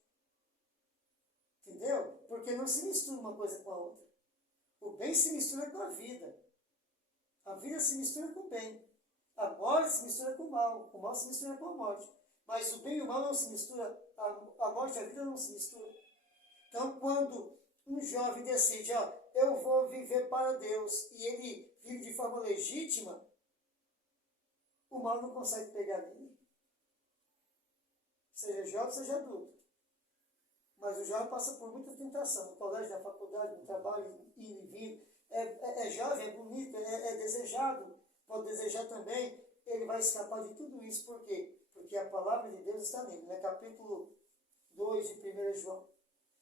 Entendeu? Porque não se mistura uma coisa com a outra. O bem se mistura com a vida. A vida se mistura com o bem. A morte se mistura com o mal se mistura com a morte. Mas o bem e o mal não se misturam, a morte e a vida não se misturam. Então, quando um jovem decide, eu vou viver para Deus, e ele vive de forma legítima, o mal não consegue pegar nele. Seja jovem, seja adulto. Mas o jovem passa por muita tentação, no colégio, na faculdade, no trabalho, indo e vindo. É jovem, é bonito, é desejado, pode desejar também, ele vai escapar de tudo isso. Por quê? Porque a palavra de Deus está nele. Capítulo 2 de 1 João.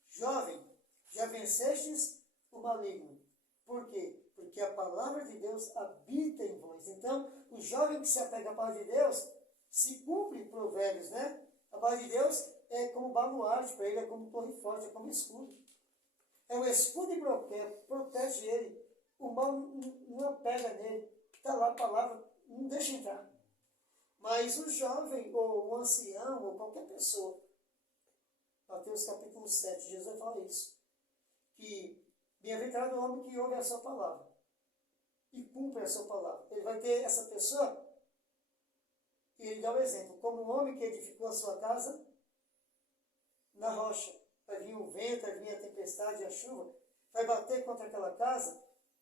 Jovem, já vencestes o maligno. Por quê? Porque a palavra de Deus habita em vós. Então, o jovem que se apega à palavra de Deus, se cumpre provérbios, né? A palavra de Deus é como baluarte para ele, é como torre forte, é como escudo. É um escudo e protege ele. O mal não pega nele. Está lá a palavra, não deixa entrar. Mas o jovem, ou o ancião, ou qualquer pessoa, Mateus capítulo 7, Jesus vai falar isso. Que bem-aventurado o homem que ouve a sua palavra e cumpre a sua palavra. Ele vai ter essa pessoa, e ele dá o exemplo, como um homem que edificou a sua casa na rocha. Vai vir o vento, vai vir a tempestade, a chuva, vai bater contra aquela casa,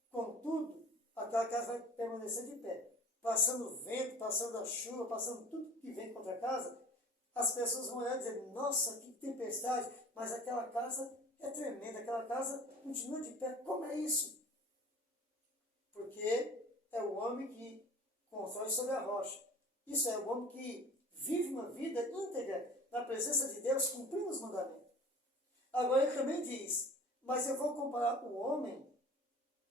contudo, aquela casa vai permanecer de pé. Passando o vento, passando a chuva, passando tudo que vem contra a casa, as pessoas vão olhar e dizer, nossa, que tempestade, mas aquela casa é tremenda, aquela casa continua de pé. Como é isso? Porque é o homem que constrói sobre a rocha. Isso é o homem que vive uma vida íntegra na presença de Deus, cumprindo os mandamentos. Agora ele também diz, mas eu vou comparar o homem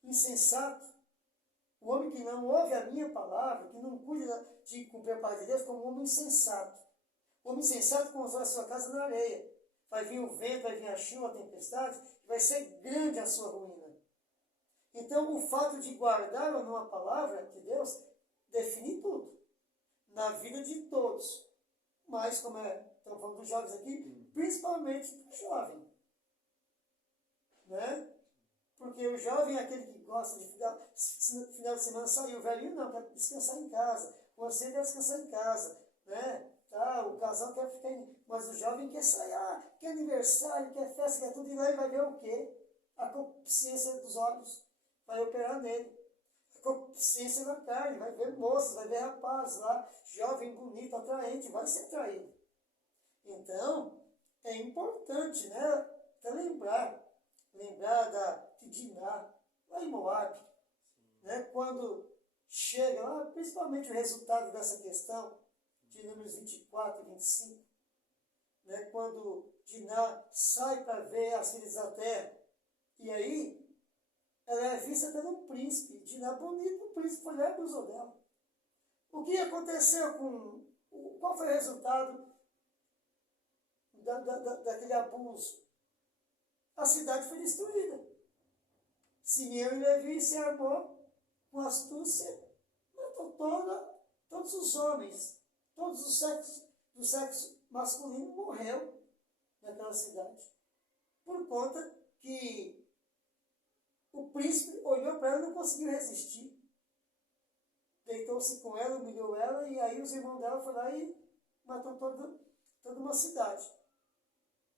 insensato, o homem que não ouve a minha palavra, que não cuida de cumprir a palavra de Deus, como um homem insensato. O homem insensato constrói a sua casa na areia. Vai vir o vento, vai vir a chuva, a tempestade, vai ser grande a sua ruína. Então, o fato de guardar ou não a palavra de Deus define tudo, na vida de todos. Mas, como estamos falando dos jovens aqui, principalmente do jovem. Né? Porque o jovem é aquele que gosta de final de semana sair. O velhinho não, quer descansar em casa. O ancião quer descansar em casa. Né? O casal quer ficar mas o jovem quer sair, quer aniversário, quer festa, quer tudo, e lá ele vai ver o quê? A consciência dos olhos vai operar nele. A consciência da carne, vai ver moças, vai ver rapazes lá, jovem, bonito, atraente, vai ser atraído. Então, é importante, né, até lembrar de Diná, lá em Moab, né, quando chega lá, principalmente o resultado dessa questão, de Números 24 e 25, né, quando Diná sai para ver as filhas da terra, e aí ela é vista pelo príncipe. Diná bonito, o príncipe foi lá e abusou dela. O que aconteceu qual foi o resultado daquele abuso? A cidade foi destruída. Simeão e Levi se armou com astúcia, matou todos os homens, todos os sexos do sexo masculino morreu naquela cidade. Por conta que o príncipe olhou para ela e não conseguiu resistir. Deitou-se com ela, humilhou ela, e aí os irmãos dela foram lá e matou toda uma cidade.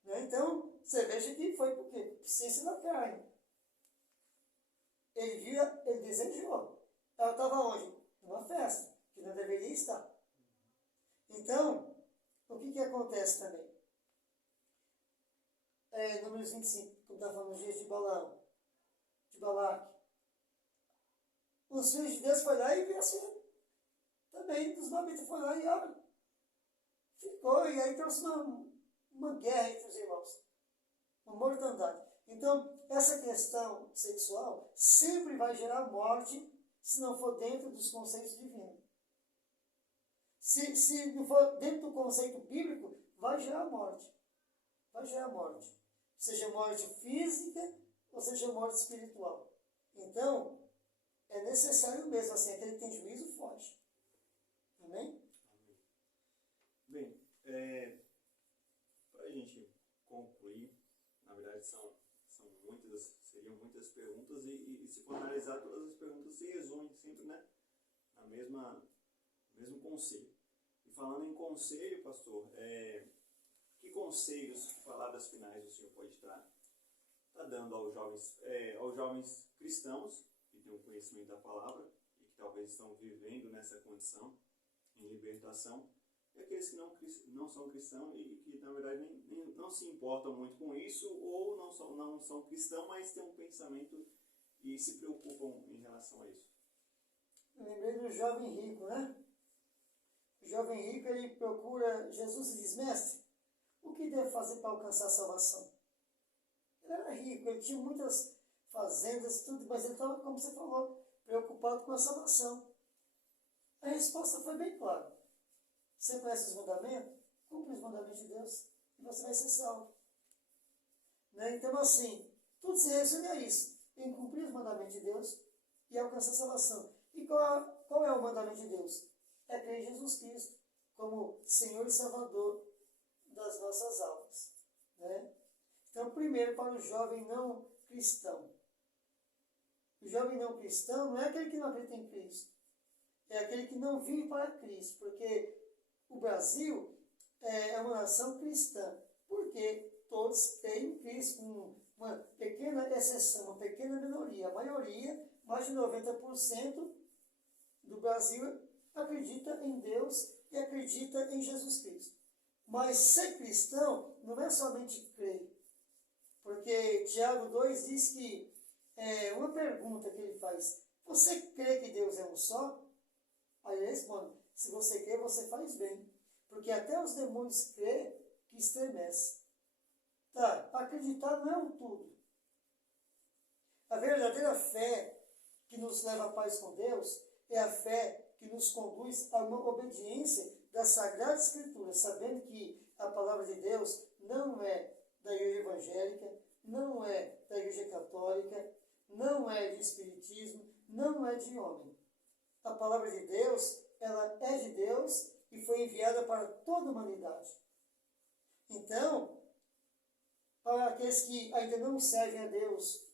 Né? Então, você veja que foi por quê? Ciência da carne. Ele desejou. Ela estava onde? Numa festa, que não deveria estar. Então, o que acontece também? Números 25, como está falando nos dias de Balaão, de Balaque. Os filhos de Deus foram lá e viram assim. Também, os babitas foram lá e olha, ficou, e aí trouxe uma guerra entre os irmãos. Uma mortandade. Então, essa questão sexual sempre vai gerar morte se não for dentro dos conceitos divinos. Se não for dentro do conceito bíblico, vai gerar morte. Vai gerar morte. Seja morte física ou seja morte espiritual. Então, é necessário mesmo, assim, aquele que tem juízo foge. Amém? Bem, para a gente concluir, na verdade seriam muitas perguntas e se for analisar todas as perguntas se resumem sempre, né, na mesmo conselho. E falando em conselho, pastor, que conselhos, que palavras finais o senhor pode estar dando aos jovens cristãos que têm o conhecimento da palavra e que talvez estão vivendo nessa condição em libertação, e aqueles que não são cristãos e que na verdade não se importam muito com isso, ou não são cristãos, mas têm um pensamento e se preocupam em relação a isso? Eu lembrei do jovem rico, né? O jovem rico, ele procura Jesus e diz: mestre, o que devo fazer para alcançar a salvação? Ele era rico, ele tinha muitas fazendas, tudo, mas ele estava, como você falou, preocupado com a salvação. A resposta foi bem clara. Você conhece os mandamentos? Cumpre os mandamentos de Deus e você vai ser salvo. Né? Então, assim, tudo se resume a isso: em cumprir os mandamentos de Deus e alcançar a salvação. E qual é o mandamento de Deus? É crer em Jesus Cristo como Senhor e Salvador das nossas almas. Né? Então, primeiro, para o jovem não cristão. O jovem não cristão não é aquele que não acredita em Cristo. É aquele que não vive para Cristo. Porque o Brasil é uma nação cristã. Porque todos creem em Cristo, com uma pequena exceção, uma pequena minoria. A maioria, mais de 90% do Brasil, acredita em Deus e acredita em Jesus Cristo. Mas ser cristão não é somente crer. Porque Tiago 2 diz que, uma pergunta que ele faz: você crê que Deus é um só? Aí ele responde: se você crê, você faz bem. Porque até os demônios crêem que estremece. Tá, acreditar não é um tudo. A verdadeira fé que nos leva à paz com Deus é a fé que nos conduz a uma obediência da Sagrada Escritura, sabendo que a palavra de Deus não é da igreja evangélica, não é da igreja católica, não é de espiritismo, não é de homem. A palavra de Deus, ela é de Deus e foi enviada para toda a humanidade. Então, para aqueles que ainda não servem a Deus,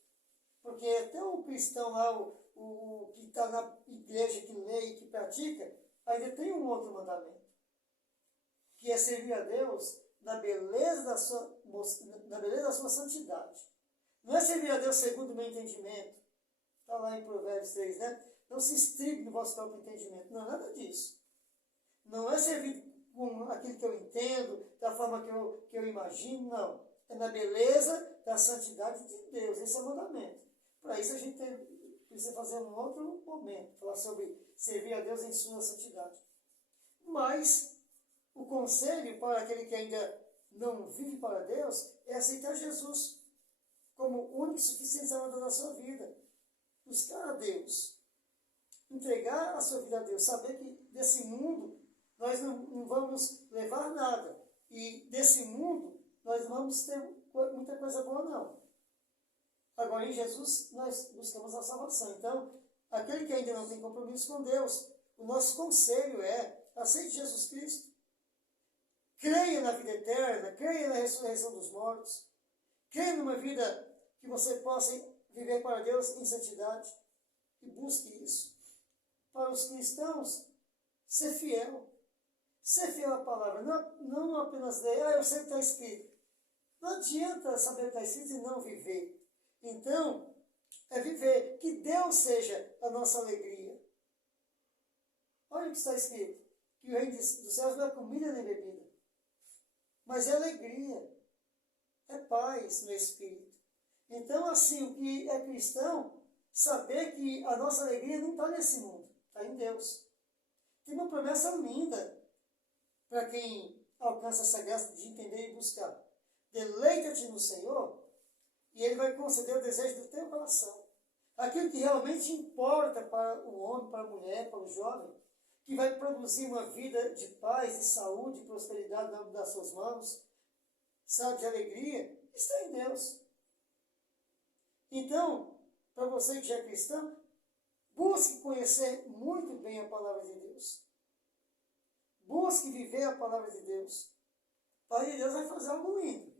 porque até o cristão lá, o que está na igreja, que lê e que pratica, ainda tem um outro mandamento, que é servir a Deus na beleza da sua santidade. Não é servir a Deus segundo o meu entendimento. Está lá em Provérbios 3, né? Não se estribe no vosso próprio entendimento. Não, nada disso. Não é servir com aquilo que eu entendo, da forma que eu imagino, não. É na beleza da santidade de Deus. Esse é o mandamento. Para isso a gente precisa fazer um outro momento, falar sobre servir a Deus em sua santidade. Mas o conselho para aquele que ainda não vive para Deus é aceitar Jesus como o único e suficiente salvador da sua vida. Buscar a Deus. Entregar a sua vida a Deus. Saber que desse mundo nós não vamos levar nada. E desse mundo nós não vamos ter muita coisa boa, não. Agora, em Jesus, nós buscamos a salvação. Então, aquele que ainda não tem compromisso com Deus, o nosso conselho é: aceite Jesus Cristo. Creia na vida eterna, creia na ressurreição dos mortos. Creia numa vida que você possa viver para Deus em santidade. E busque isso. Para os cristãos, ser fiel. Ser fiel à palavra. Não apenas ler: eu sei o que está escrito. Não adianta saber o que está escrito e não viver. Então, é viver. Que Deus seja a nossa alegria. Olha o que está escrito: que o reino dos céus não é comida nem bebida, mas é alegria, é paz no Espírito. Então, assim, o que é cristão, saber que a nossa alegria não está nesse mundo, está em Deus. Tem uma promessa linda para quem alcança essa graça de entender e buscar: deleita-te no Senhor, e Ele vai conceder o desejo do teu coração. Aquilo que realmente importa para o homem, para a mulher, para o jovem, que vai produzir uma vida de paz, de saúde, de prosperidade no âmbito das suas mãos, sabe, de alegria, está em Deus. Então, para você que já é cristão, busque conhecer muito bem a palavra de Deus. Busque viver a palavra de Deus. A palavra de Deus vai fazer algo lindo.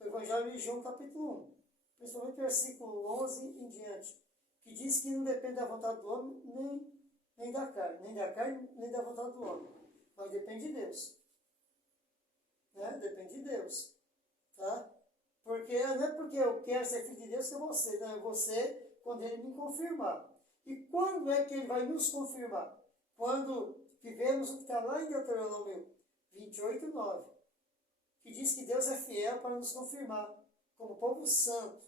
O Evangelho de João, capítulo 1, principalmente versículo 11 em diante, que diz que não depende da vontade do homem, nem da carne, nem da vontade do homem, mas depende de Deus. Né? Depende de Deus. Tá? Porque não é porque eu quero ser filho de Deus que eu vou ser, não, eu vou ser quando Ele me confirmar. E quando é que Ele vai nos confirmar? Quando vivemos o que está lá em Deuteronômio 28, 9, que diz que Deus é fiel para nos confirmar como povo santo,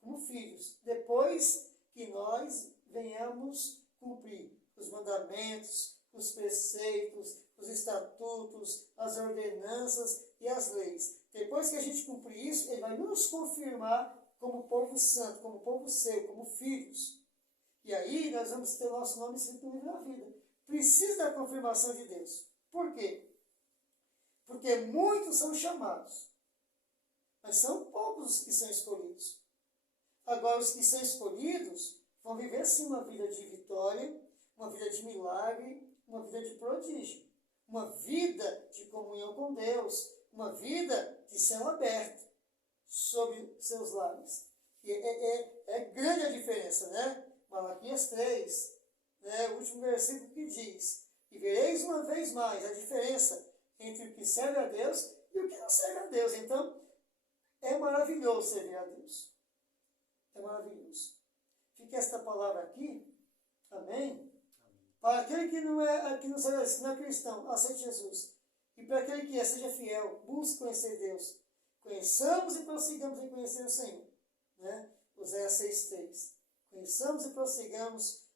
como filhos, depois que nós venhamos cumprir os mandamentos, os preceitos, os estatutos, as ordenanças e as leis. Depois que a gente cumprir isso, Ele vai nos confirmar como povo santo, como povo seu, como filhos. E aí nós vamos ter o nosso nome escrito no livro da vida. Precisa da confirmação de Deus. Por quê? Porque muitos são chamados, mas são poucos os que são escolhidos. Agora, os que são escolhidos vão viver sim uma vida de vitória, uma vida de milagre, uma vida de prodígio, uma vida de comunhão com Deus, uma vida de céu aberto sobre seus lares. E é grande a diferença, né? Malaquias 3, né? O último versículo que diz: e vereis uma vez mais a diferença entre o que serve a Deus e o que não serve a Deus. Então, é maravilhoso servir a Deus. É maravilhoso. Fica esta palavra aqui, amém? Para aquele que não serve a Deus, que não é cristão, aceite Jesus. E para aquele que seja fiel, busque conhecer Deus. Conheçamos e prossigamos em conhecer o Senhor. Né? Oséias 6,3. Conheçamos e prossigamos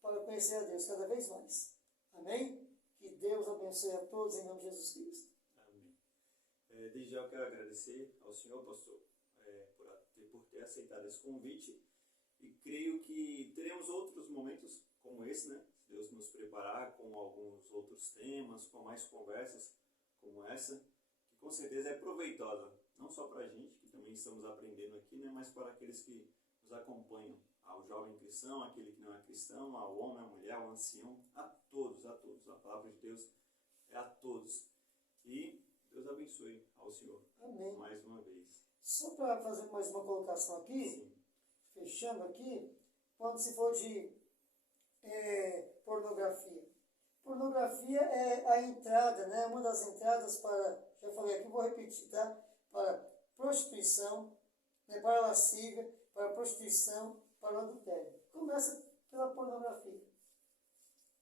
para conhecer a Deus cada vez mais. Amém? Que Deus abençoe a todos em nome de Jesus Cristo. Amém. Desde já eu quero agradecer ao senhor, pastor, por ter aceitado esse convite. E creio que teremos outros momentos como esse, né? Se Deus nos preparar com alguns outros temas, com mais conversas como essa, que com certeza é proveitosa, não só para a gente, que também estamos aprendendo aqui, né? Mas para aqueles que nos acompanham, ao jovem cristão, aquele que não é cristão, ao homem, à mulher, ao ancião, a todos, a todos. A palavra de Deus é a todos. E Deus abençoe ao senhor. Amém. Mais uma vez. Só para fazer mais uma colocação aqui, Sim. Fechando aqui, quando se for de pornografia. Pornografia é a entrada, né? Uma das entradas para, já falei aqui, vou repetir, tá? Para prostituição, né? Para a lascívia, para a prostituição, para o adultério. Começa pela pornografia.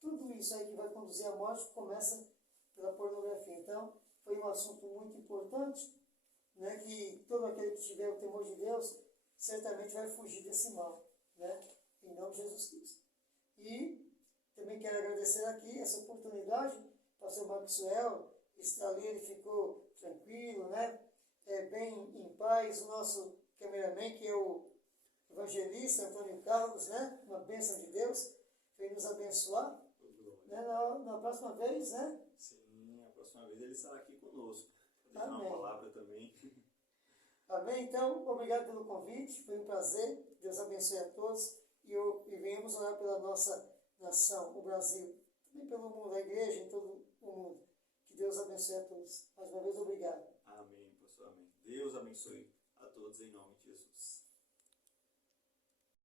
Tudo isso aí que vai conduzir à morte começa pela pornografia. Então, foi um assunto muito importante, né? Que todo aquele que tiver o temor de Deus certamente vai fugir desse mal, né? Em nome de Jesus Cristo. E também quero agradecer aqui essa oportunidade, pastor Maxwell, está ali, ele ficou tranquilo, né? Bem em paz, o nosso cameraman, que é o evangelista Antônio Carlos, né? Uma bênção de Deus, veio nos abençoar, né? Na próxima vez, né? Sim, a próxima vez ele estará aqui conosco, para deixar Amém. uma palavra também. Amém? Então, obrigado pelo convite, foi um prazer, Deus abençoe a todos, e venhamos orar pela nossa nação, o Brasil, também pelo mundo, a igreja em todo o mundo. Que Deus abençoe a todos. Mais uma vez, obrigado. Amém, pastor, amém. Deus abençoe a todos em nome de